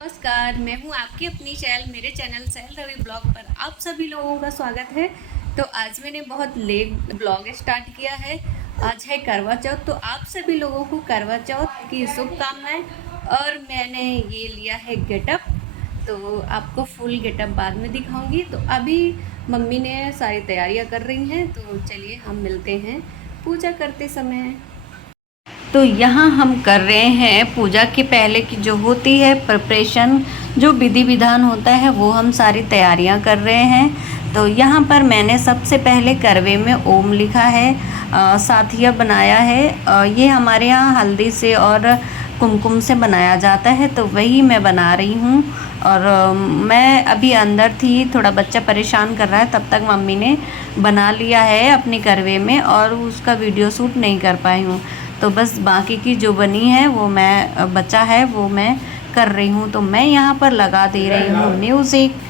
नमस्कार, मैं हूँ आपकी अपनी मेरे चैनल सैल रवि ब्लॉग पर आप सभी लोगों का स्वागत है। तो आज मैंने बहुत लेट ब्लॉग स्टार्ट किया है। आज है करवा चौथ, तो आप सभी लोगों को करवा चौथ की शुभकामनाएं। और मैंने ये लिया है गेटअप, तो आपको फुल गेटअप बाद में दिखाऊंगी। तो अभी मम्मी ने सारी तैयारियां कर रही हैं, तो चलिए हम मिलते हैं पूजा करते समय। तो यहाँ हम कर रहे हैं पूजा के पहले की जो होती है प्रिपरेशन, जो विधि विधान होता है, वो हम सारी तैयारियां कर रहे हैं। तो यहाँ पर मैंने सबसे पहले करवे में ओम लिखा है, साथिया बनाया है। ये हमारे यहाँ हल्दी से और कुमकुम से बनाया जाता है, तो वही मैं बना रही हूँ। और मैं अभी अंदर थी, थोड़ा बच्चा परेशान कर रहा है, तब तक मम्मी ने बना लिया है अपने करवे में, और उसका वीडियो शूट नहीं कर पाई हूँ। तो बस बाकी की जो बनी है वो मैं बचा है वो मैं कर रही हूँ। तो मैं यहाँ पर लगा दे रही हूँ म्यूज़िक।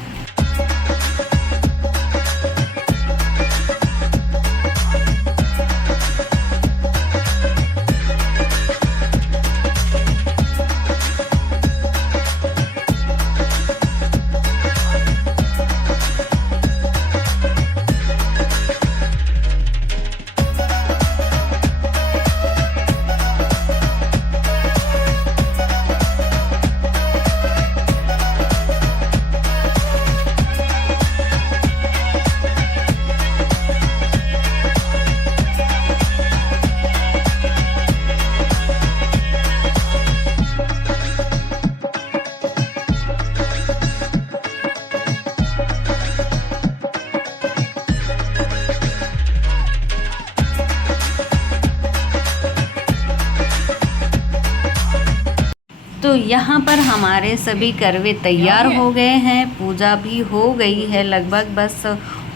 तो यहाँ पर हमारे सभी करवे तैयार हो गए हैं, पूजा भी हो गई है लगभग, बस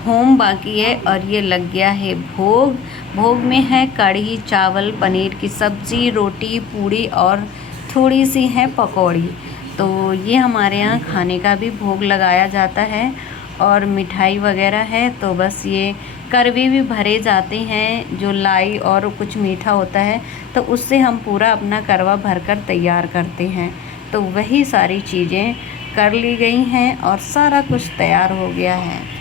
होम बाकी है। और ये लग गया है भोग। भोग में है कढ़ी चावल, पनीर की सब्ज़ी, रोटी, पूड़ी और थोड़ी सी है पकौड़ी। तो ये हमारे यहाँ खाने का भी भोग लगाया जाता है और मिठाई वगैरह है। तो बस ये करवे भी भरे जाते हैं, जो लाई और कुछ मीठा होता है, तो उससे हम पूरा अपना करवा भरकर तैयार करते हैं। तो वही सारी चीज़ें कर ली गई हैं और सारा कुछ तैयार हो गया है।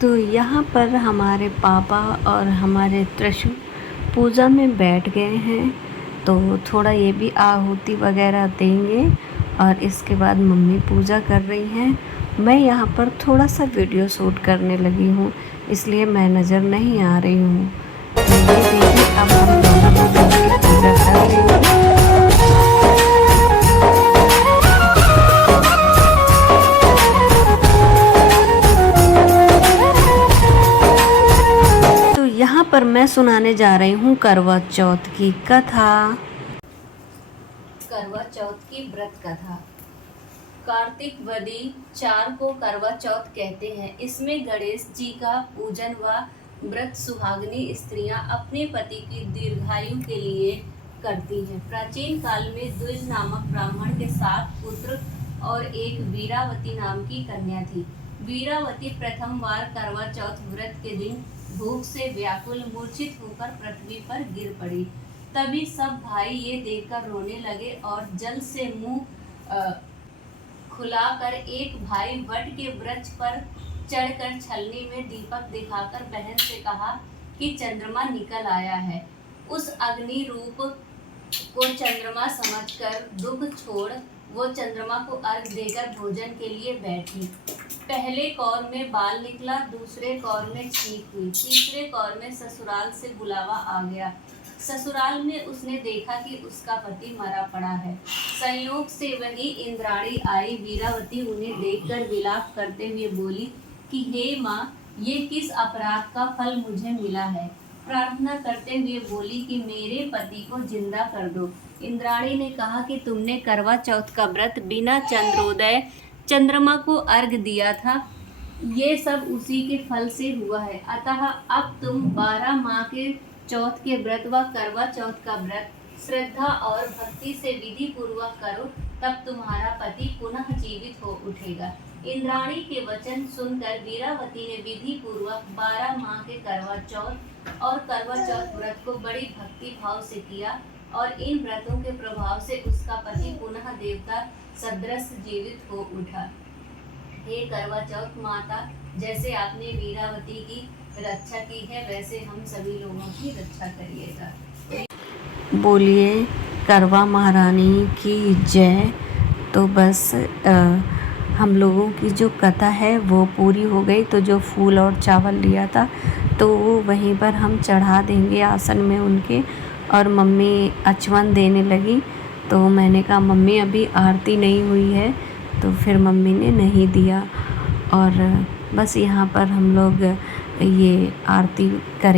तो यहाँ पर हमारे पापा और हमारे त्रिशु पूजा में बैठ गए हैं। तो थोड़ा ये भी आहुति वगैरह देंगे और इसके बाद मम्मी पूजा कर रही हैं। मैं यहाँ पर थोड़ा सा वीडियो शूट करने लगी हूँ, इसलिए मैं नज़र नहीं आ रही हूँ। तो ये देखिए अब हम दोनों पूजा कर लेंगे। यहाँ पर मैं सुनाने जा रही हूँ करवा चौथ की कथा। करवा चौथ की व्रत कथा। कार्तिक वदी 4 को करवा चौथ कहते हैं। इसमें गणेश जी का पूजन व व्रत सुहागनी स्त्रियां अपने पति की दीर्घायु के लिए करती हैं। प्राचीन काल में द्विज नामक ब्राह्मण के 7 पुत्र और एक वीरावती नाम की कन्या थी। वीरावती प्रथम बार करवा चौथ व्रत के दिन भूख से व्याकुल मूर्छित होकर पृथ्वी पर गिर पड़ी। तभी सब भाई ये देखकर रोने लगे और जल से मुंह खुलाकर एक भाई वट के वृक्ष पर चढ़कर छलनी में दीपक दिखाकर बहन से कहा कि चंद्रमा निकल आया है। उस अग्नि रूप को चंद्रमा समझकर दुख छोड़ वो चंद्रमा को अर्घ देकर भोजन के लिए बैठी। पहले कौर में बाल निकला, दूसरे कौर में छींक हुई, तीसरे कौर में ससुराल से बुलावा आ गया। ससुराल में उसने देखा कि उसका पति मरा पड़ा है। संयोग से वही इंद्राणी आई। वीरावती उन्हें देखकर विलाप करते हुए बोली कि हे माँ, ये किस अपराध का फल मुझे मिला है। प्रार्थना करते हुए बोली कि मेरे पति को जिंदा कर दो। इंद्राणी ने कहा कि तुमने करवा चौथ का व्रत बिना चंद्रोदय चंद्रमा को अर्घ दिया था, ये सब उसी के फल से हुआ है। अतः अब तुम 12 माह के चौथ के व्रत व करवा चौथ का व्रत श्रद्धा और भक्ति से विधि पूर्वक करो, तब तुम्हारा पति पुनः जीवित हो उठेगा। इंद्राणी के वचन सुनकर वीरावती ने विधि पूर्वक 12 माह के करवा चौथ और करवा चौथ व्रत को बड़ी भक्ति भाव से किया और इन व्रतों के प्रभाव से उसका पति पुनः देवता सदृश जीवित हो उठा। हे करवा चौथ माता, जैसे आपने वीरावती की रक्षा की है, वैसे हम सभी लोगों की रक्षा करिएगा। बोलिए करवा महारानी की जय। तो बस हम लोगों की जो कथा है वो पूरी हो गई। तो जो फूल और चावल लिया था तो वो वहीं पर हम चढ़ा देंगे आसन में उनके। और मम्मी अचवन देने लगी, तो मैंने कहा मम्मी अभी आरती नहीं हुई है, तो फिर मम्मी ने नहीं दिया। और बस यहाँ पर हम लोग ये आरती करें।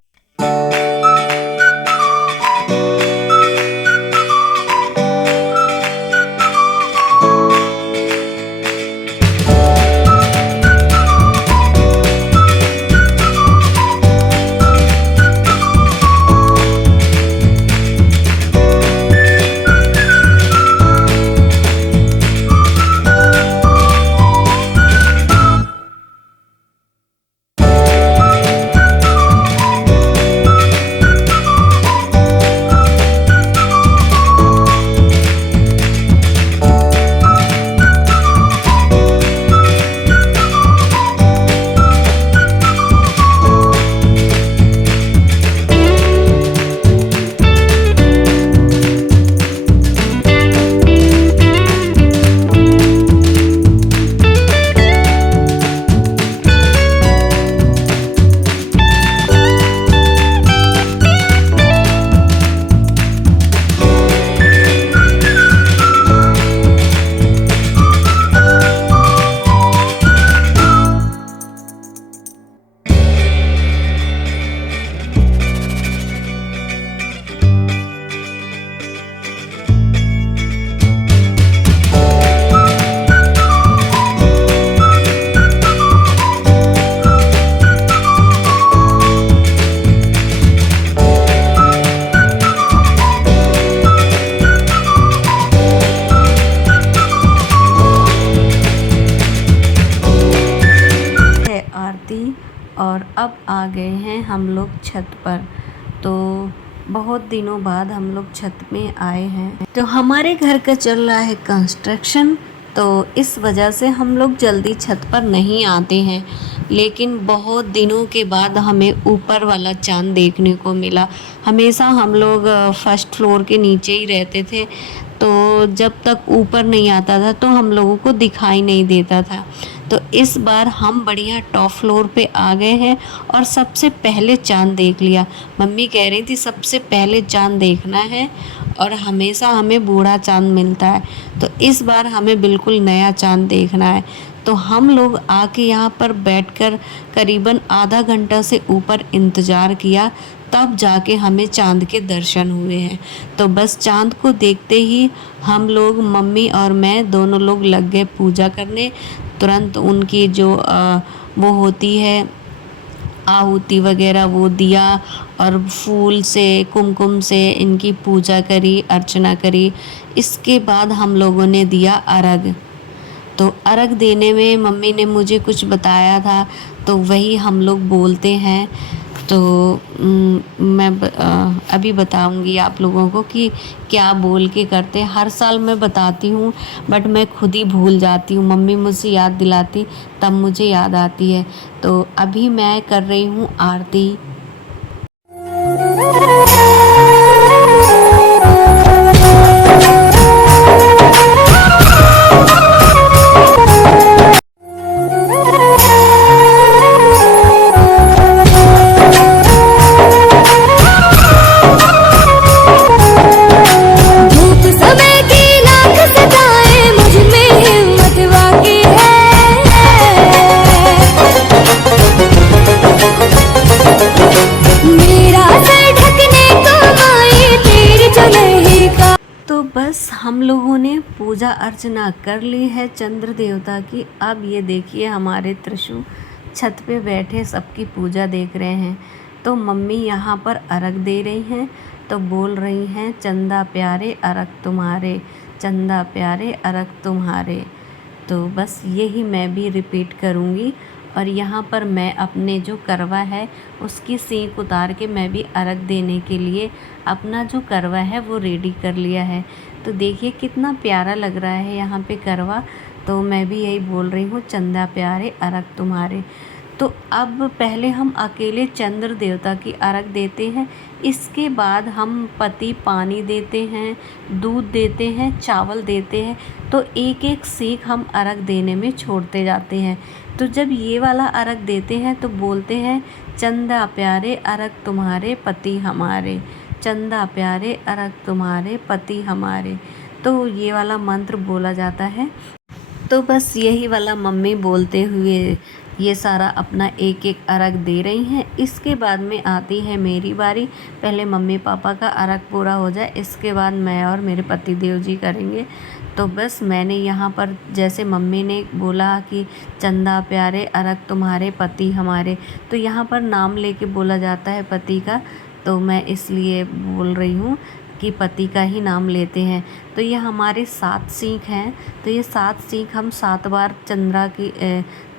और अब आ गए हैं हम लोग छत पर। तो बहुत दिनों बाद हम लोग छत में आए हैं। तो हमारे घर का चल रहा है कंस्ट्रक्शन, तो इस वजह से हम लोग जल्दी छत पर नहीं आते हैं। लेकिन बहुत दिनों के बाद हमें ऊपर वाला चाँद देखने को मिला। हमेशा हम लोग फर्स्ट फ्लोर के नीचे ही रहते थे, तो जब तक ऊपर नहीं आता था तो हम लोगों को दिखाई नहीं देता था। तो इस बार हम बढ़िया टॉप फ्लोर पे आ गए हैं और सबसे पहले चाँद देख लिया। मम्मी कह रही थी सबसे पहले चाँद देखना है, और हमेशा हमें बूढ़ा चाँद मिलता है, तो इस बार हमें बिल्कुल नया चाँद देखना है। तो हम लोग आके यहाँ पर बैठकर करीबन आधा घंटा से ऊपर इंतज़ार किया, तब जाके हमें चाँद के दर्शन हुए हैं। तो बस चाँद को देखते ही हम लोग, मम्मी और मैं दोनों लोग लग गए पूजा करने। तुरंत उनकी जो वो होती है आहुति वगैरह वो दिया, और फूल से कुमकुम से इनकी पूजा करी, अर्चना करी। इसके बाद हम लोगों ने दिया अर्घ। तो अर्घ देने में मम्मी ने मुझे कुछ बताया था, तो वही हम लोग बोलते हैं। तो अभी बताऊंगी आप लोगों को कि क्या बोल के करते हैं। हर साल मैं बताती हूँ, बट मैं खुद ही भूल जाती हूँ। मम्मी मुझसे याद दिलाती, तब मुझे याद आती है। तो अभी मैं कर रही हूँ आरती। बस हम लोगों ने पूजा अर्चना कर ली है चंद्र देवता की। अब ये देखिए हमारे त्रिशूल छत पे बैठे सबकी पूजा देख रहे हैं। तो मम्मी यहाँ पर अर्घ दे रही हैं, तो बोल रही हैं चंदा प्यारे अर्घ तुम्हारे, चंदा प्यारे अर्घ तुम्हारे। तो बस यही मैं भी रिपीट करूँगी। और यहाँ पर मैं अपने जो करवा है उसकी सींक उतार के मैं भी अर्घ देने के लिए अपना जो करवा है वो रेडी कर लिया है। तो देखिए कितना प्यारा लग रहा है यहाँ पे करवा। तो मैं भी यही बोल रही हूँ चंदा प्यारे अर्घ तुम्हारे। तो अब पहले हम अकेले चंद्र देवता की अर्घ देते हैं, इसके बाद हम पति पानी देते हैं, दूध देते हैं, चावल देते हैं। तो एक एक सीख हम अर्घ देने में छोड़ते जाते हैं। तो जब ये वाला अर्घ देते हैं तो बोलते हैं चंदा प्यारे अर्घ तुम्हारे पति हमारे, चंदा प्यारे अर्घ तुम्हारे पति हमारे। तो ये वाला मंत्र बोला जाता है। तो बस यही वाला मम्मी बोलते हुए ये सारा अपना एक एक अर्घ दे रही हैं। इसके बाद में आती है मेरी बारी। पहले मम्मी पापा का अर्घ पूरा हो जाए, इसके बाद मैं और मेरे पति देव जी करेंगे। तो बस मैंने यहाँ पर जैसे मम्मी ने बोला कि चंदा प्यारे अर्घ तुम्हारे पति हमारे, तो यहाँ पर नाम लेके बोला जाता है पति का। तो मैं इसलिए बोल रही हूँ कि पति का ही नाम लेते हैं। तो ये हमारे 7 सीख हैं। तो ये 7 सीख हम 7 बार चंद्रा की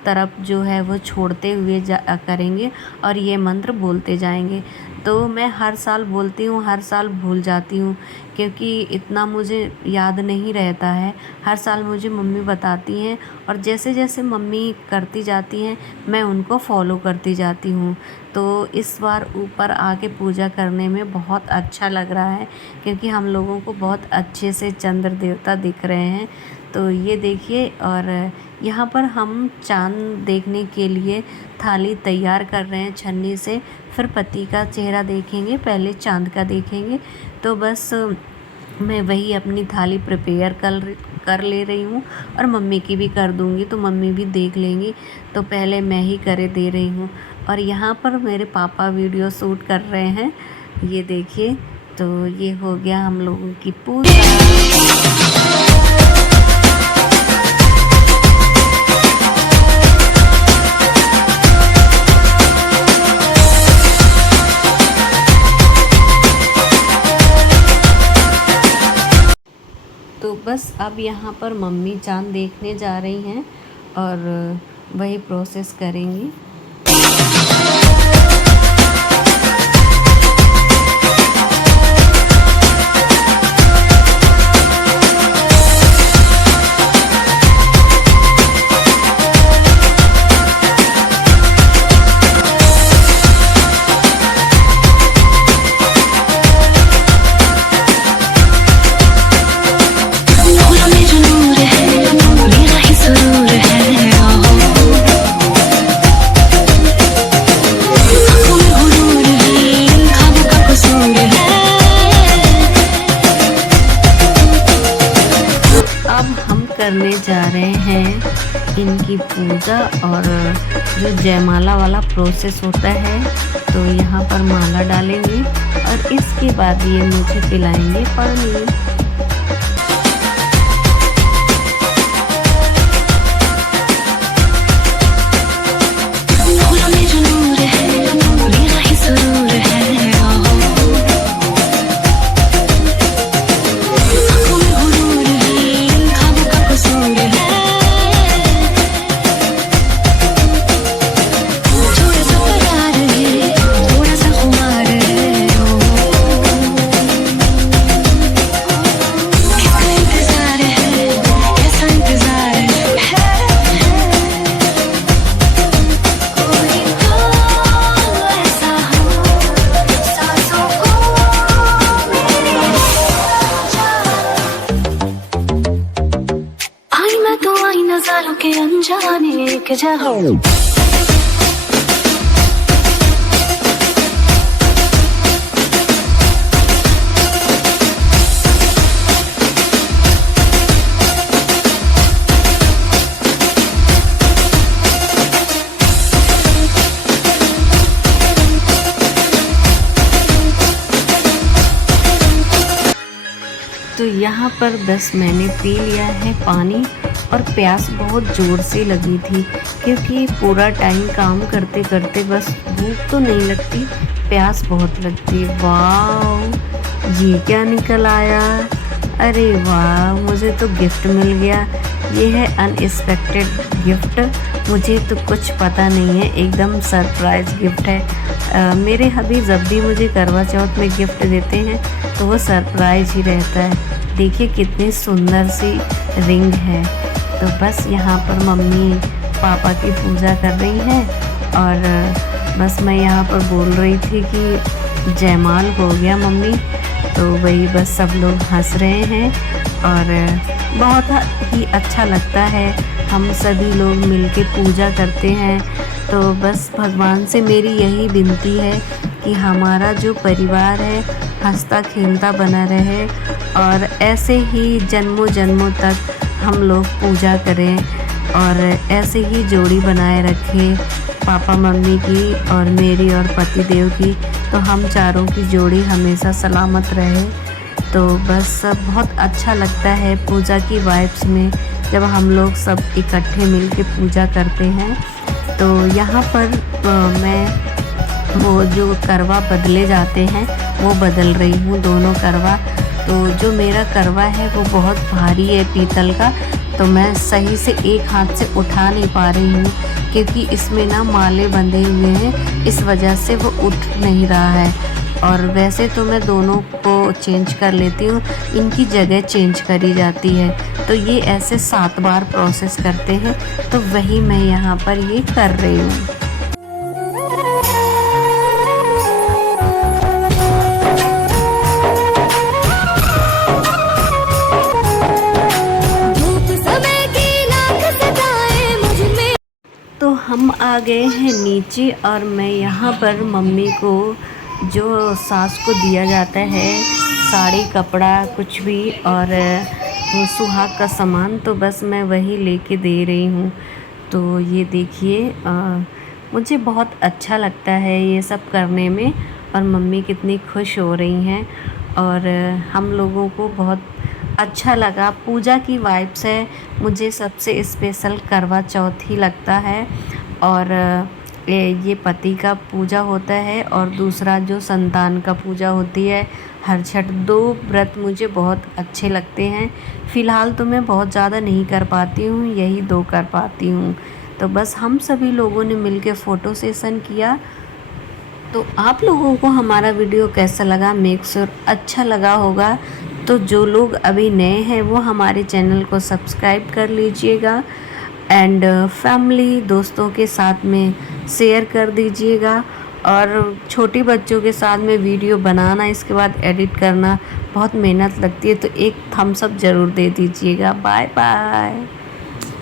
तरफ जो है वो छोड़ते हुए करेंगे और ये मंत्र बोलते जाएंगे। तो मैं हर साल बोलती हूँ, हर साल भूल जाती हूँ, क्योंकि इतना मुझे याद नहीं रहता है। हर साल मुझे मम्मी बताती हैं, और जैसे जैसे मम्मी करती जाती हैं मैं उनको फॉलो करती जाती हूँ। तो इस बार ऊपर आके पूजा करने में बहुत अच्छा लग रहा है, क्योंकि हम लोगों को बहुत अच्छे से चंद्र देवता दिख रहे हैं। तो ये देखिए, और यहाँ पर हम चाँद देखने के लिए थाली तैयार कर रहे हैं छन्नी से। फिर पति का चेहरा देखेंगे, पहले चाँद का देखेंगे। तो बस मैं वही अपनी थाली प्रिपेयर कर ले रही हूँ, और मम्मी की भी कर दूँगी, तो मम्मी भी देख लेंगी। तो पहले मैं ही करे दे रही हूँ। और यहाँ पर मेरे पापा वीडियो शूट कर रहे हैं, ये देखिए। तो ये हो गया हम लोगों की पूजा। तो बस अब यहाँ पर मम्मी चाँद देखने जा रही हैं और वही प्रोसेस करेंगी। करने जा रहे हैं इनकी पूजा। और जो जयमाला वाला प्रोसेस होता है, तो यहाँ पर माला डालेंगे और इसके बाद ये मुझे पिलाएंगे पानी। नजारों के अनजाने के जहां। तो यहाँ पर बस मैंने पी लिया है पानी, और प्यास बहुत ज़ोर से लगी थी क्योंकि पूरा टाइम काम करते करते बस भूख तो नहीं लगती, प्यास बहुत लगती है। वाह जी, क्या निकल आया, अरे वाह, मुझे तो गिफ्ट मिल गया। ये है अनएक्सपेक्टेड गिफ्ट, मुझे तो कुछ पता नहीं है, एकदम सरप्राइज़ गिफ्ट है। मेरे हबी जब भी मुझे करवा चौथ में गिफ्ट देते हैं तो वो सरप्राइज़ ही रहता है। देखिए कितनी सुंदर सी रिंग है। तो बस यहाँ पर मम्मी पापा की पूजा कर रही हैं, और बस मैं यहाँ पर बोल रही थी कि जयमाल हो गया मम्मी। तो वही बस सब लोग हंस रहे हैं और बहुत ही अच्छा लगता है। हम सभी लोग मिलके पूजा करते हैं। तो बस भगवान से मेरी यही विनती है कि हमारा जो परिवार है हंसता खेलता बना रहे, और ऐसे ही जन्मों जन्मों तक हम लोग पूजा करें और ऐसे ही जोड़ी बनाए रखें, पापा मम्मी की और मेरी और पति देव की। तो हम चारों की जोड़ी हमेशा सलामत रहे। तो बस बहुत अच्छा लगता है पूजा की वाइब्स में, जब हम लोग सब इकट्ठे मिल के पूजा करते हैं। तो यहाँ पर मैं वो जो करवा बदले जाते हैं वो बदल रही हूँ, दोनों करवा। तो जो मेरा करवा है वो बहुत भारी है पीतल का, तो मैं सही से एक हाथ से उठा नहीं पा रही हूँ क्योंकि इसमें ना माले बंधे हुए हैं, इस वजह से वो उठ नहीं रहा है। और वैसे तो मैं दोनों को चेंज कर लेती हूँ, इनकी जगह चेंज करी जाती है। तो ये ऐसे 7 बार प्रोसेस करते हैं, तो वही मैं यहाँ पर ये कर रही हूँ। तो हम आ गए हैं नीचे, और मैं यहाँ पर मम्मी को जो सास को दिया जाता है साड़ी कपड़ा कुछ भी और वो सुहाग का सामान, तो बस मैं वही लेके दे रही हूँ। तो ये देखिए मुझे बहुत अच्छा लगता है ये सब करने में, और मम्मी कितनी खुश हो रही हैं, और हम लोगों को बहुत अच्छा लगा। पूजा की वाइब्स है, मुझे सबसे स्पेशल करवा चौथ ही लगता है। और ये पति का पूजा होता है, और दूसरा जो संतान का पूजा होती है हर छठ। 2 व्रत मुझे बहुत अच्छे लगते हैं। फ़िलहाल तो मैं बहुत ज़्यादा नहीं कर पाती हूँ, यही 2 कर पाती हूँ। तो बस हम सभी लोगों ने मिलके फ़ोटो सेशन किया। तो आप लोगों को हमारा वीडियो कैसा लगा, मेक श्योर अच्छा लगा होगा। तो जो लोग अभी नए हैं वो हमारे चैनल को सब्सक्राइब कर लीजिएगा, एंड फैमिली दोस्तों के साथ में शेयर कर दीजिएगा। और छोटे बच्चों के साथ में वीडियो बनाना, इसके बाद एडिट करना बहुत मेहनत लगती है, तो एक थम्स अप ज़रूर दे दीजिएगा। Bye bye.